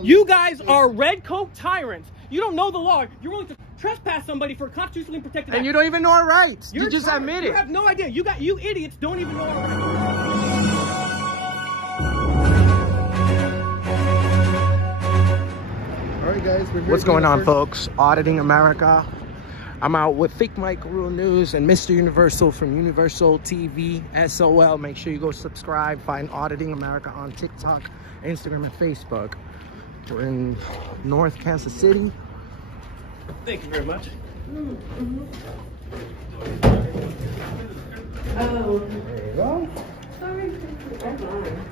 You guys are red coat tyrants. You don't know the law. You're willing to trespass somebody for a constitutionally protected act. And you don't even know our rights. You just admit it. You have no idea. You idiots don't even know our rights. All right, guys. What's going on, folks? Auditing America. I'm out with Fake Mike Rule News and Mr. Universal from Universal TV SOL. Make sure you go subscribe. Find Auditing America on TikTok, Instagram, and Facebook. We're in North Kansas City. Thank you very much. Oh, there you go. Sorry, that's mine.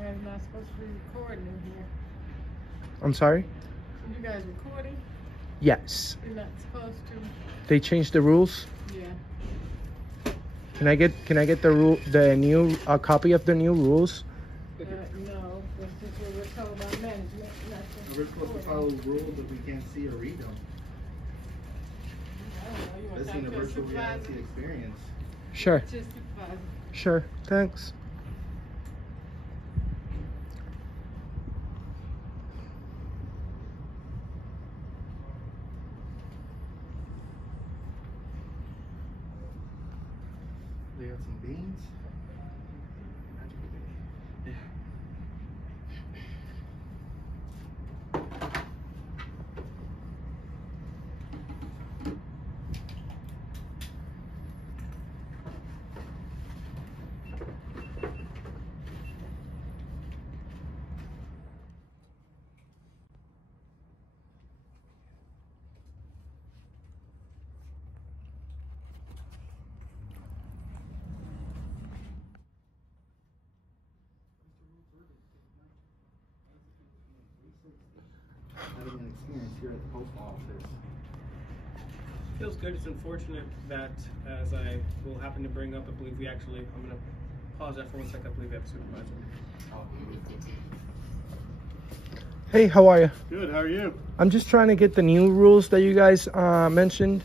I'm not supposed to be recording in here. I'm sorry? You guys recording? Yes. You're not supposed to. They changed the rules. Yeah. Can I get the new copy of the new rules? No, that's just what we're talking about management. We're supposed to follow rules that we can't see or read them. That's universal reality experience. Sure. Just supervisor. Sure. Thanks. They got some beans. Yeah. Having an experience here at the post office. Feels good. It's unfortunate that, as I will happen to bring up, I believe I'm going to pause that for 1 second. I believe we have a supervisor. Hey, how are you? Good, how are you? I'm just trying to get the new rules that you guys mentioned.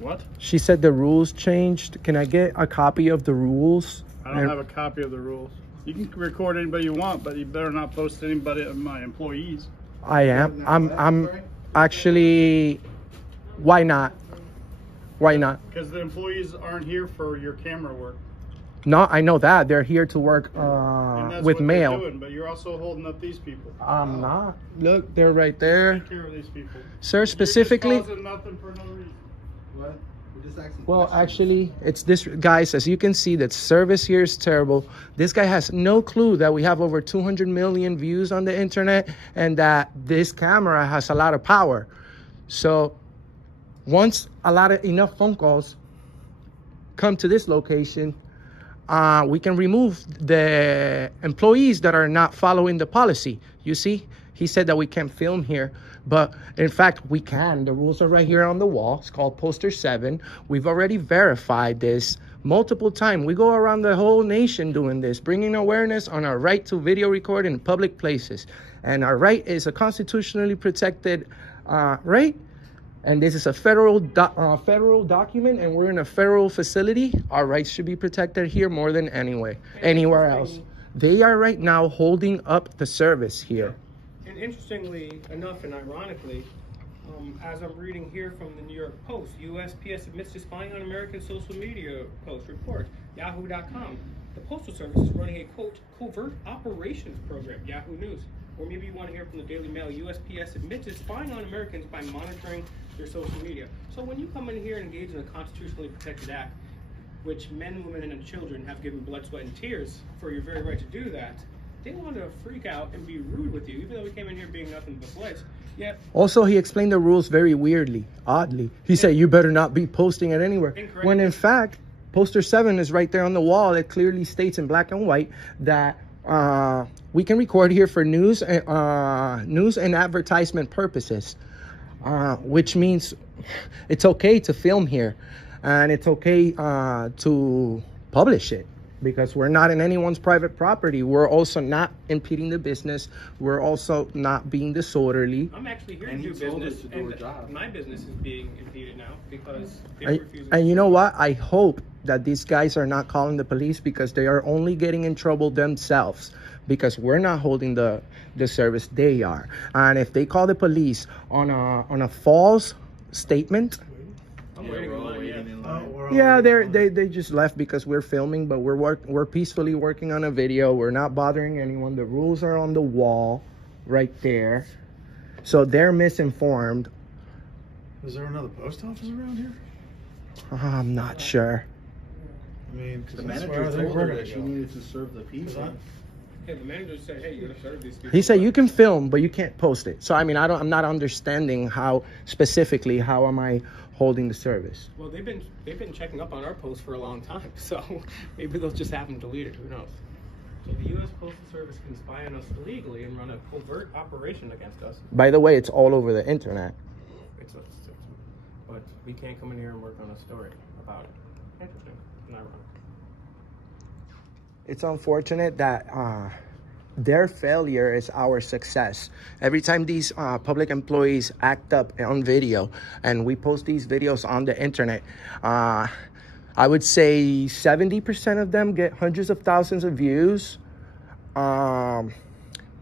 What? She said the rules changed. Can I get a copy of the rules? I don't have a copy of the rules. You can record anybody you want, but you better not post anybody of my employees. I am. I'm actually. Why not? Why not? Because the employees aren't here for your camera work. No, I know that. They're here to work And that's with what mail. they're doing, but you're also holding up these people. I'm not. Look, they're right there. Take care of these people. Sir, specifically. You're just causing nothing for no reason. What? We're just asking Well, questions. actually, it's this, guys, as you can see, that service here is terrible. This guy has no clue that we have over 200 million views on the internet and that this camera has a lot of power. So once enough phone calls come to this location, we can remove the employees that are not following the policy. You see, he said that we can't film here, but in fact, we can. The rules are right here on the wall. It's called Poster 7. We've already verified this multiple times. We go around the whole nation doing this, bringing awareness on our right to video record in public places. And our right is a constitutionally protected right. And this is a federal document, and we're in a federal facility. Our rights should be protected here more than anywhere else. They are right now holding up the service here. And interestingly enough, and ironically, as I'm reading here from the New York Post, USPS admits to spying on American social media post report, Yahoo.com. The Postal Service is running a, quote, covert operations program, Yahoo News. Or maybe you want to hear from the Daily Mail, USPS admits to spying on Americans by monitoring their social media. So when you come in here and engage in a constitutionally protected act, which men, women, and children have given blood, sweat, and tears for your very right to do that, they want to freak out and be rude with you, even though we came in here being nothing but polite. Yet, also, he explained the rules very weirdly, oddly. He said you better not be posting it anywhere. When in fact, Poster 7 is right there on the wall. It clearly states in black and white that we can record here for news and advertisement purposes, which means it's okay to film here, and it's okay to publish it, because we're not in anyone's private property. We're also not impeding the business. We're also not being disorderly. I'm actually here And to he do told business, us to do and a job. my business is being impeded now because they're refusing. And you know what? I hope that these guys are not calling the police, because they are only getting in trouble themselves, because we're not holding the service, they are. And if they call the police on a false statement, I'm waiting in line, yeah. yeah, they just left because we're filming, but we're peacefully working on a video. We're not bothering anyone. The rules are on the wall right there. So they're misinformed. Is there another post office around here? I'm not sure. I mean, 'cause The that's manager where I think told we're her gonna that she go. needed to serve the people. Hey, the manager said, "Hey, you gotta serve these people." He said you can film, but you can't post it. So I mean, I'm not understanding how specifically how am I holding the service. Well, they've been checking up on our posts for a long time, so maybe they'll just have them deleted. Who knows? So the U.S. Postal Service can spy on us illegally and run a covert operation against us. By the way, it's all over the internet. But we can't come in here and work on a story about it. Interesting. Not wrong. It's unfortunate that their failure is our success. Every time these public employees act up on video and we post these videos on the internet, I would say 70% of them get hundreds of thousands of views.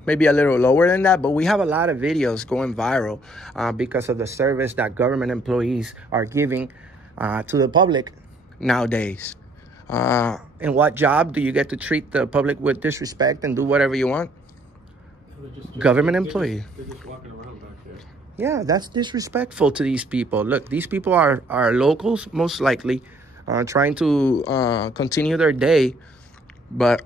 Maybe a little lower than that, but we have a lot of videos going viral because of the service that government employees are giving to the public nowadays. In what job do you get to treat the public with disrespect and do whatever you want? Government employee. They're just walking around back there. Yeah, that's disrespectful to these people. Look, these people are locals, most likely, trying to continue their day, but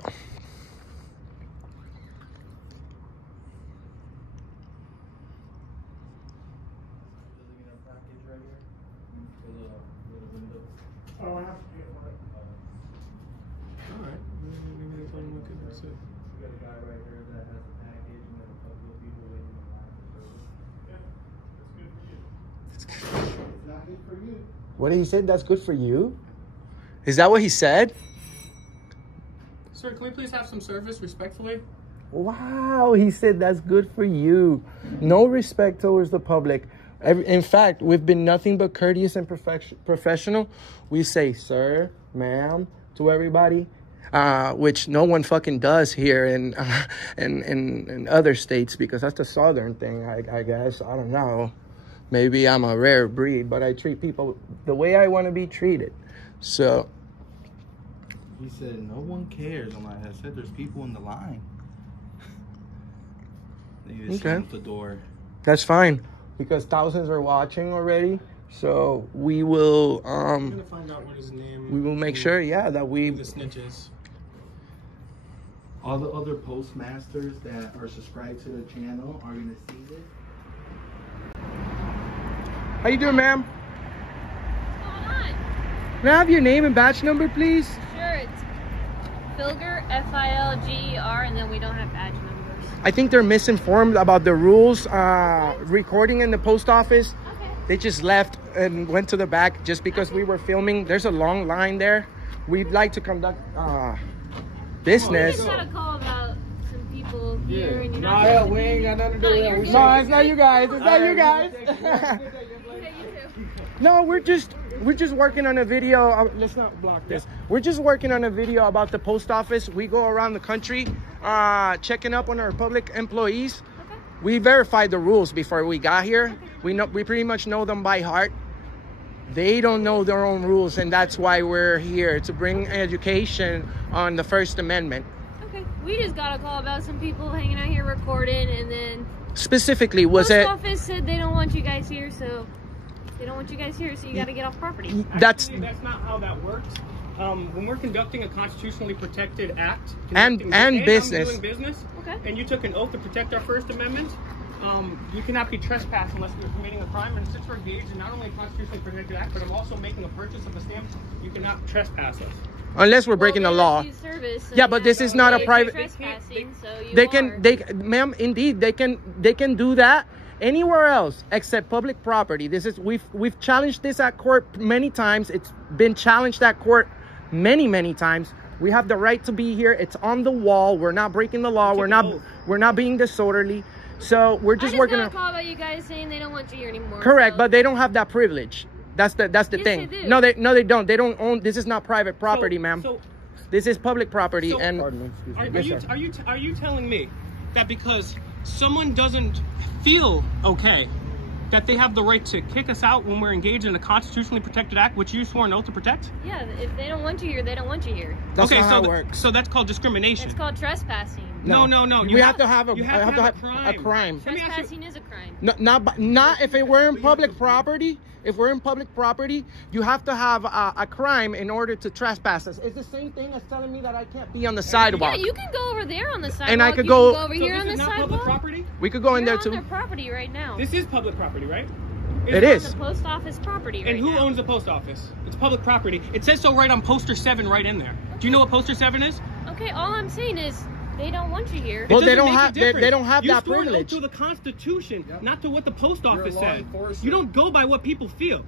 Oh, I have to pay for it. All right. Maybe they can look at this. We got a guy right here that has a package and then a couple of people waiting in line for service. It's not good for you. what did he say? That's good for you? Is that what he said? Sir, can we please have some service respectfully? Wow, he said that's good for you. No respect towards the public. In fact, we've been nothing but courteous and professional. We say sir, ma'am to everybody, which no one fucking does here in other states, because that's the southern thing, I guess. I don't know. Maybe I'm a rare breed, but I treat people the way I want to be treated. So He said, no one cares. I'm like, I said, there's people in the line. They need to Okay. slam the door. that's fine, because thousands are watching already. So we will I'm gonna find out what his name. we will make sure, yeah, that we the snitches. All the other postmasters that are subscribed to the channel are going to see this. How you doing, ma'am? What's going on? Can I have your name and batch number, please? Sure, it's Filger, Filger, and then we don't have badge numbers. I think they're misinformed about the rules. Recording in the post office, Okay. they just left and went to the back just because we were filming. There's a long line there. We'd like to conduct We business. just got a call about some people here, and you're Nah, not. yeah, supposed we to ain't be- got nothing to do No, with you're that. good. No, it's not you guys. It's not you guys. Okay, you too. No, we're just working on a video. Let's not block this. We're just working on a video about the post office. We go around the country, checking up on our public employees. Okay. We verified the rules before we got here. We pretty much know them by heart. They don't know their own rules, and that's why we're here, to bring education on the First Amendment. Okay. We just got a call about some people hanging out here recording, and then Specifically, was post it? office said they don't want you guys here, so they don't want you guys here, so you got to get off property. That's Actually, that's not how that works. When we're conducting a constitutionally protected act, And conducting- business. I'm doing business, Okay. and you took an oath to protect our First Amendment, you cannot be trespassed unless you're committing a crime. And since we're engaged in not only a constitutionally protected act, but I'm also making a purchase of a stamp, you cannot trespass us. unless we're breaking the law. Yeah, but this is not a private- Trespassing, so you They are. can, ma'am, indeed, they can do that anywhere else except public property. This is we've challenged this at court many times. It's been challenged at court many times. We have the right to be here. It's on the wall. We're not breaking the law. We're not being disorderly. So we're just working on. I just got a call about you guys saying they don't want you here anymore. Correct, so. But they don't have that privilege. That's the Yes, thing. they do. No, they don't. They don't own. This is not private property, ma'am. So, This is public property. So- And Pardon me, excuse me. are you telling me that because someone doesn't feel okay, that they have the right to kick us out when we're engaged in a constitutionally protected act, which you swore an oath to protect? Yeah, if they don't want you here, they don't want you here. that's okay, not so how it works. so that's called discrimination. It's called trespassing. No. We have to have a crime. crime. Let me ask you- Trespassing is a crime. No, not if we're in public property. If we're in public property, you have to have a crime in order to trespass us. It's the same thing as telling me that I can't be on the sidewalk. Yeah, you can go over there on the sidewalk. And I could you go- can go over So here this on the is not public sidewalk. property? We could go in You're there on their too. property right now. This is public property, right? It You're is. on the post office property right And who now. owns the post office? It's public property. It says so right on poster 7 right in there. Do you know what poster 7 is? Okay, all I'm saying is they don't want you here. Well, It they doesn't don't make a have difference. they don't have You that swore an oath privilege. to the Constitution, not to what the post office law said. enforcer. You don't go by what people feel.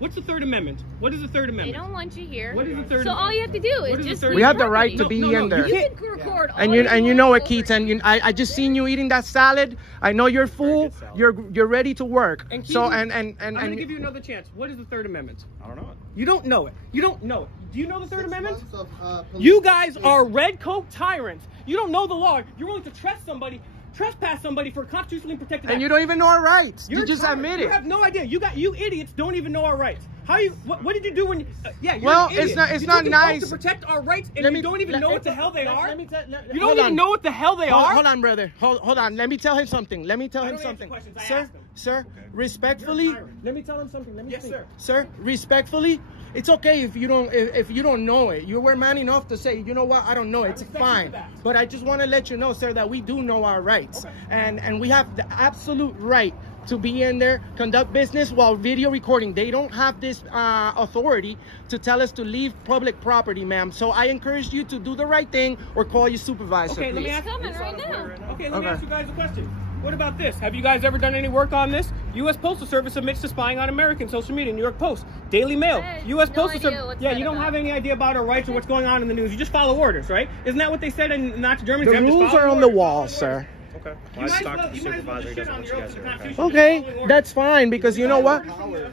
What's the Third Amendment? What is the Third They Amendment? don't want you here. What is the Third So all you have to do What is is the just third- leave We have the property. right to be No, in there. You can record all And you know what, Keith, and I just seen you eating that salad. I know you're full. You're ready to work. And So Keith, and I'm gonna give you another chance. What is the Third Amendment? I don't know it. You don't know it. You don't know it. Do you know the Third 6 Amendment? months of, You guys are red coat tyrants. You don't know the law. You're willing to trespass somebody for a constitutionally protected and act. you don't even know our rights. You're You just tyrant. admit You it. have no idea. You idiots don't even know our rights. How you? What did you do when? Yeah, you're Well, an idiot. it's You not took an oath nice. to protect our rights, and Let you me- don't even let- know what the hell they let- are. let me tell- You don't hold even on. know what the hell they are. Hold on, brother. Hold on. Let me tell him something. Let me tell I him don't answer something. questions. I Sir, ask them. sir, respectfully, You're a tyrant. let me tell him something. Let me Yes, speak. sir. Sir, respectfully, it's okay if you don't know it. You were man enough to say, you know what, I don't know. It's respect you fine. for that. But I just want to let you know, sir, that we do know our rights. Okay. And we have the absolute right to be in there, conduct business while video recording. They don't have this authority to tell us to leave public property, ma'am. So I encourage you to do the right thing or call your supervisor, Okay, let me please. ask. coming right now. Okay, let me Okay. ask you guys a question. What about this? Have you guys ever done any work on this? U.S. Postal Service admits to spying on American social media. New York Post, Daily Mail, I have U.S. no Postal idea Service. what's Yeah, that you don't about. have any idea about our rights or what's going on in the news. You just follow orders, right? Isn't that what they said in Nazi Germany? The You have to rules follow are on the orders, wall, follow sir. orders. Okay. You might as well just shit on your oath to the Constitution. Okay, that's fine, because you know what?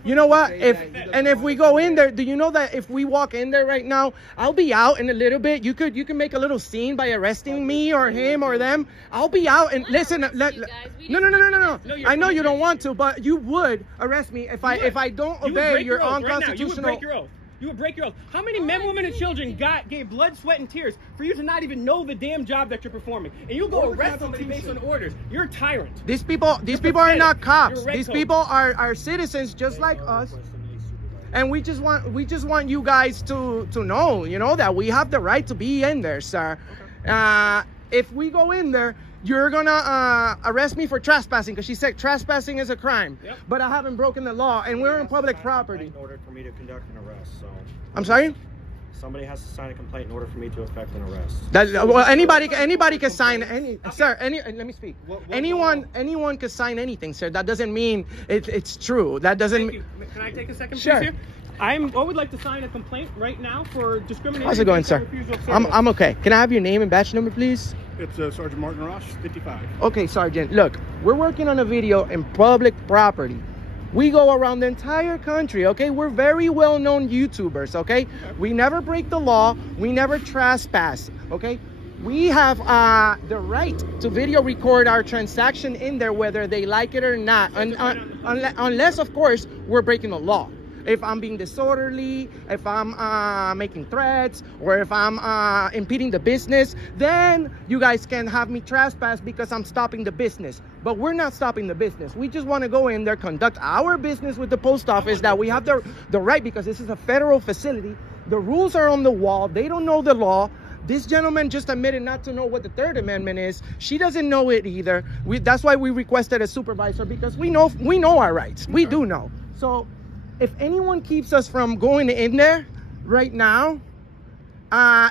You know what? If we go in there, do you know that if we walk in there right now, I'll be out in a little bit. You can make a little scene by arresting me or him or them. I'll be out and listen. arrest you guys. We No. didn't arrest you. I know you don't want to, but you would arrest me if I don't You would obey break your oath right now. You would unconstitutional. break your oath. You would break your oath. How many men, women, and children gave blood, sweat, and tears for you to not even know the damn job that you're performing? And you go arrest somebody based on orders. You're a tyrant. These people are pathetic. not cops. You're a red These coat. people are citizens just like us. And we just want you guys to know, that we have the right to be in there, sir. If we go in there, you're gonna arrest me for trespassing, because she said trespassing is a crime. Yep. But I haven't broken the law, and we're in public property. In order for me to conduct an arrest, so I'm sorry. somebody has to sign a complaint in order for me to effect an arrest. Well, anybody can sign any, sir. Let me speak. What Anyone can sign anything, sir. That doesn't mean it's true. That doesn't. Thank you. Can I take a second, Sure. please, here? I would like to sign a complaint right now for discrimination. How's it going, based on sir? refusal of service. I'm okay. Can I have your name and badge number, please? It's Sergeant Martin Ross, 55. Okay, Sergeant. Look, we're working on a video in public property. We go around the entire country, okay? We're very well-known YouTubers, okay? We never break the law. We never trespass, okay? We have the right to video record our transaction in there, whether they like it or not, unless, of course, we're breaking the law. If I'm being disorderly, if I'm making threats, or if I'm impeding the business, then you guys can have me trespass because I'm stopping the business. But we're not stopping the business. We just want to go in there, conduct our business with the post office, that we have the right, because this is a federal facility. The rules are on the wall. They don't know the law. This gentleman just admitted not to know what the Third Amendment is. She doesn't know it either. That's why we requested a supervisor, because we know our rights. We do know. So if anyone keeps us from going in there right now,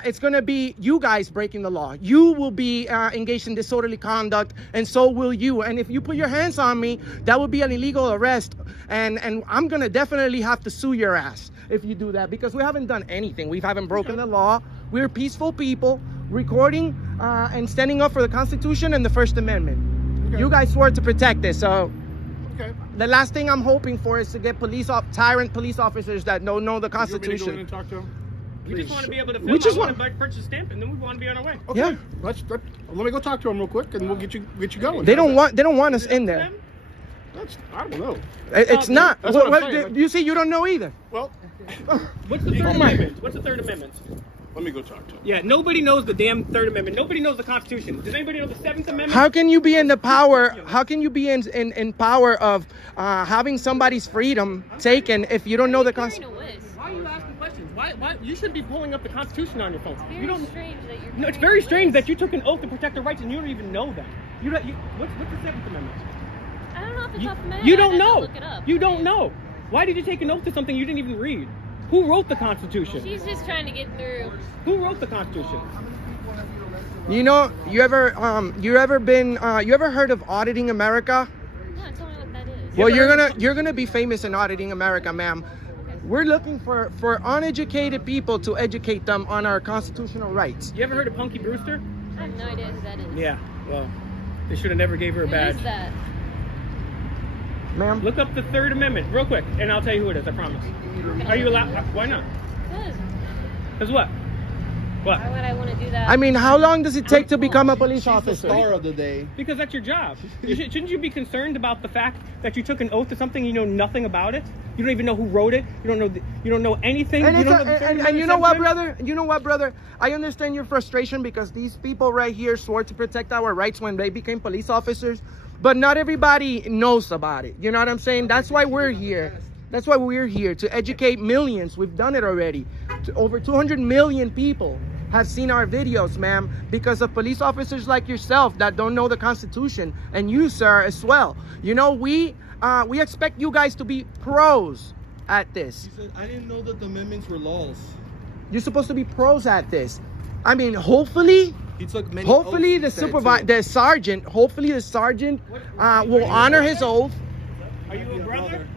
it's going to be you guys breaking the law. You will be engaged in disorderly conduct, and so will you. And if you put your hands on me, that would be an illegal arrest. And I'm going to definitely have to sue your ass. if you do that, because we haven't done anything. We haven't broken the law. We're peaceful people recording and standing up for the Constitution and the First Amendment. You guys swore to protect this, so the last thing I'm hoping for is to get tyrant police officers that don't know the Constitution. You want me to go in and talk to them? We just want to be able to film. We just want to purchase a stamp, and then we want to be on our way. Okay. Yeah. Let me go talk to them real quick, and we'll get you going. They don't want us in there. I don't know. It's not. That's what I'm saying. You see, you don't know either. Well, what's the Third Amendment? What's the Third Amendment? let me go talk to them. Yeah, nobody knows the damn Third Amendment. Nobody knows the Constitution. Does anybody know the Seventh Amendment? How can you be in the power? How can you be in power of having somebody's freedom taken if you don't know the Constitution? Why are you asking questions? Why? You should be pulling up the Constitution on your phone. Very You don't. strange that you're. No, it's very strange that you took an oath to protect the rights and you don't even know that. What's the Seventh Amendment? I don't know off the top of my head. You I'd don't have to know. Look it up. You don't know. Why did you take an oath to something you didn't even read? Who wrote the Constitution? She's just trying to get through. Who wrote the Constitution? You know, you ever heard of Auditing America? No, tell me what that is. Well, you're gonna be famous in Auditing America, ma'am. We're looking for uneducated people to educate them on our constitutional rights. You ever heard of Punky Brewster? I have no idea who that is. Yeah. Well, they should have never gave her a Who badge. is that? Ma'am, Look up the Third Amendment real quick, and I'll tell you who it is. I promise. Are you allowed? Why not? Because Because what? What? why would I want to do that? I mean, how long does it take to become a police She's the officer? star of the day. Because that's your job. Shouldn't you be concerned about the fact that you took an oath to something you know nothing about it? You don't even know who wrote it. You don't know anything. And, You it's don't know the Third and Amendment, you know what, Seventh Amendment? brother? You know what, brother? I understand your frustration because these people right here swore to protect our rights when they became police officers, but not everybody knows about it. You know what I'm saying? That's why we're here. That's why we're here, to educate millions. We've done it already. Over 200 million people have seen our videos, ma'am, because of police officers like yourself that don't know the Constitution, and you, sir, as well. You know, we expect you guys to be pros at this. He said, I didn't know that the amendments were laws. You're supposed to be pros at this. I mean, hopefully He took many the oaths, he said, too. the sergeant will honor his oath. Are you a brother?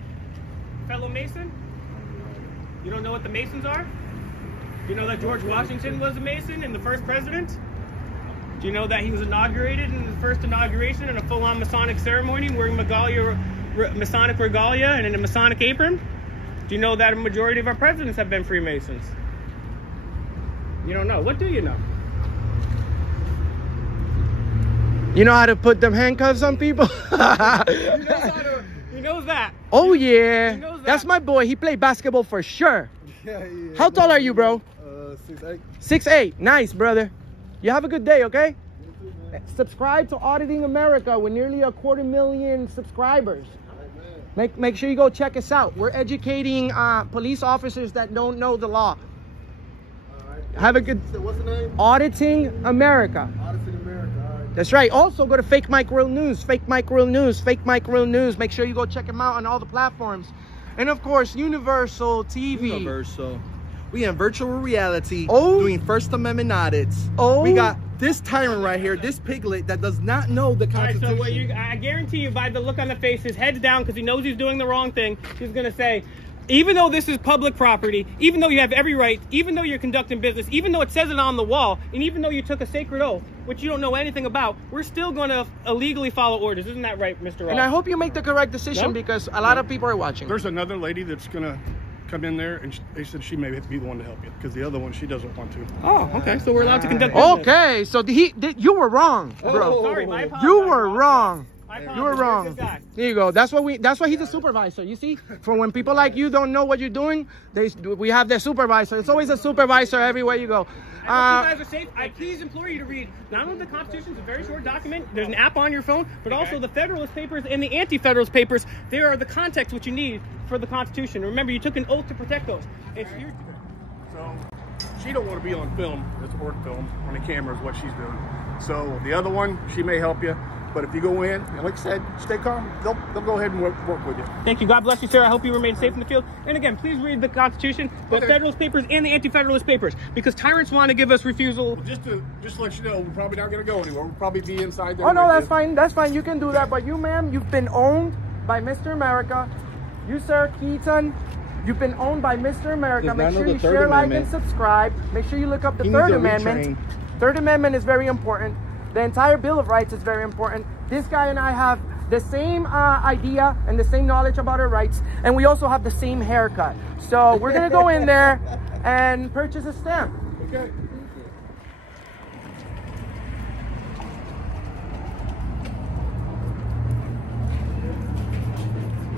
Fellow Mason? You don't know what the Masons are? You know that George Washington was a Mason and the first president? Do you know that he was inaugurated in the first inauguration in a full-on Masonic ceremony wearing Masonic regalia and in a Masonic apron? Do you know that a majority of our presidents have been Freemasons? You don't know. What do you know? You know how to put them handcuffs on people? He knows that. Oh yeah, He knows that. that's my boy. He played basketball for sure. Yeah. How tall are you, bro? 6'8". 6'8". Nice, brother. You have a good day, okay? Subscribe to Auditing America with nearly 250,000 subscribers. Make sure you go check us out. We're educating police officers that don't know the law. Have a good. What's the name? Auditing America. Auditing America. All right. That's right. Also, go to Fake Mike Real News. Fake Mike Real News. Fake Mike Real News. Make sure you go check them out on all the platforms. And of course, Universal TV. Universal. We in virtual reality Oh. doing First Amendment audits. Oh. We got this tyrant right here, this piglet that does not know the All right, Constitution. so I guarantee you by the look on the face, his head's down because he knows he's doing the wrong thing. He's going to say, even though this is public property, even though you have every right, even though you're conducting business, even though it says it on the wall, and even though you took a sacred oath, which you don't know anything about, we're still going to illegally follow orders. Isn't that right, Mr. Ross? And I hope you make the correct decision No. because a lot of people are watching. There's another lady that's gonna come in there, and they said she may be the one to help you because the other one she doesn't want to. Oh, okay. So we're allowed to conduct business. Okay, so you were wrong, bro. Sorry, my apologies. You were wrong. I apologize. You were You're a wrong. good guy. There you go. That's why he's a supervisor. You see, for when people like you don't know what you're doing, we have their supervisor. It's always a supervisor everywhere you go. I hope you guys are safe. I please implore you to read not only the Constitution, it's a very short document. There's an app on your phone, but also the Federalist Papers and the Anti-Federalist Papers. There are the context which you need for the Constitution. Remember, you took an oath to protect those. So she don't want to be on film. It's work film on the camera is what she's doing. So the other one, she may help you. But if you go in, and like I said, stay calm. They'll go ahead and work with you. Thank you. God bless you, sir. I hope you remain safe in the field. And again, please read the Constitution, the Federalist Papers, and the Anti-Federalist Papers, because tyrants want to give us refusal. Just to let you know, we're probably not going to go anywhere. We'll probably be inside there. Oh no, that's fine. That's fine. You can do that. But you, ma'am, you've been owned by Mr. America. You, sir, Keaton, You've been owned by Mr. America. Does Make not know sure the you Third share, like, Amendment. and subscribe. Make sure you look up the He needs Third to Amendment. retrain. Third Amendment is very important. The entire Bill of Rights is very important. This guy and I have the same idea and the same knowledge about our rights, and we also have the same haircut. So we're gonna go in there and purchase a stamp. Okay.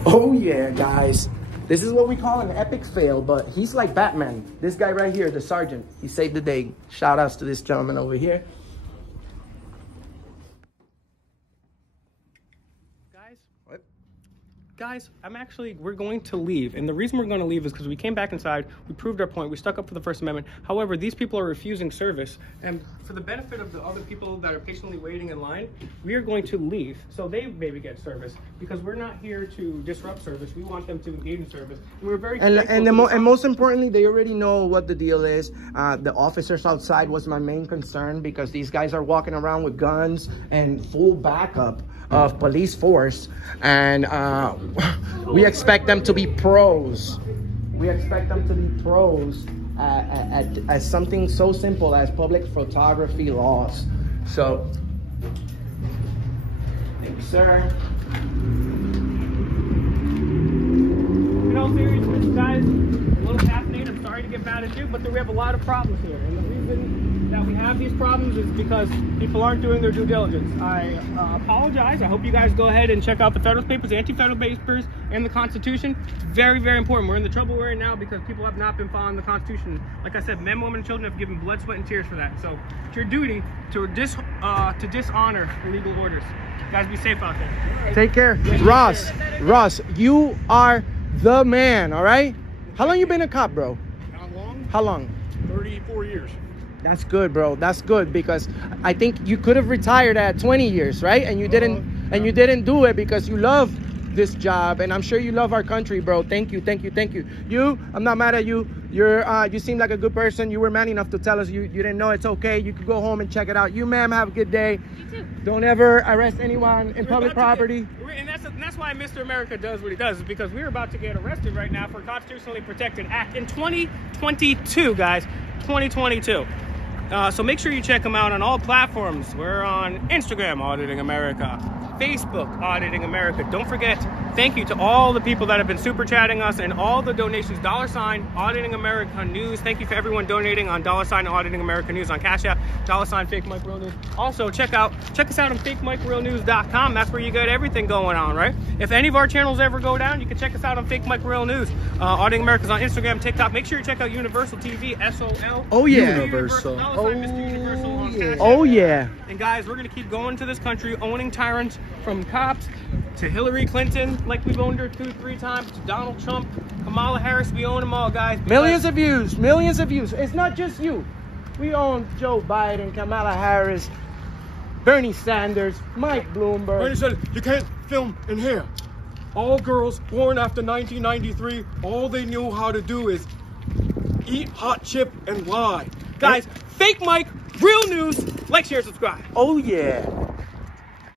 Oh yeah, guys. This is what we call an epic fail, but he's like Batman. This guy right here, the sergeant, he saved the day. Shout outs to this gentleman over here. Guys, we're going to leave. And the reason we're going to leave is because we came back inside, we proved our point, we stuck up for the First Amendment. However, these people are refusing service. And for the benefit of the other people that are patiently waiting in line, we are going to leave so they maybe get service. Because we're not here to disrupt service. We want them to engage in service. And we're very and most importantly, they already know what the deal is. The officers outside was my main concern because these guys are walking around with guns and full backup of police force, and we expect them to be pros. We expect them to be pros at something so simple as public photography laws. So, thank you, sir. In all seriousness, guys, a little caffeinated. I'm sorry to get mad at you, but we have a lot of problems here. And the reason that we have these problems is because people aren't doing their due diligence. I apologize. I hope you guys go ahead and check out the federal papers, the anti-federal papers, and the Constitution. Very, very important. We're in the trouble we're in now because people have not been following the Constitution. Like I said, men, women, and children have given blood, sweat, and tears for that. So it's your duty to dishonor illegal orders. You guys be safe out there. Take care. Ross, you are the man, all right? How long you been a cop, bro? How long? How long? 34 years. That's good, bro. That's good because I think you could have retired at 20 years, right? And you didn't you didn't do it because you love this job, and I'm sure you love our country, bro. Thank you, thank you, thank you. I'm not mad at you. You seem like a good person. You were man enough to tell us you didn't know. It's okay. You could go home and check it out. You, ma'am, have a good day. You too. Don't ever arrest anyone in public property. And that's why Mr. America does what he does, is because we're about to get arrested right now for a constitutionally protected act in 2022, guys. 2022. So make sure you check them out on all platforms. We're on Instagram, Auditing America, Facebook, Auditing America. Don't forget, thank you to all the people that have been super chatting us and all the donations. $ Auditing America News. Thank you for everyone donating on $ Auditing America News on Cash App, $ Fake Mike Real News. Also, check us out on FakeMikeRealNews.com. That's where you get everything going on, right? If any of our channels ever go down, you can check us out on Fake Mike Real News. Auditing America's on Instagram, TikTok. Make sure you check out Universal TV, SOL. Oh yeah. Universal. Mr. Universal on Cash App. Oh yeah. And guys, we're gonna keep going to this country, owning tyrants from cops to Hillary Clinton, like we've owned her 2-3 times, to Donald Trump, Kamala Harris. We own them all, guys. Millions of views, millions of views. It's not just you. We own Joe Biden, Kamala Harris, Bernie Sanders, Mike Bloomberg. Bernie said, you can't film in here. All girls born after 1993, all they knew how to do is eat hot chip and lie. Guys, Fake Mike, Real News. Like, share, subscribe. Oh yeah.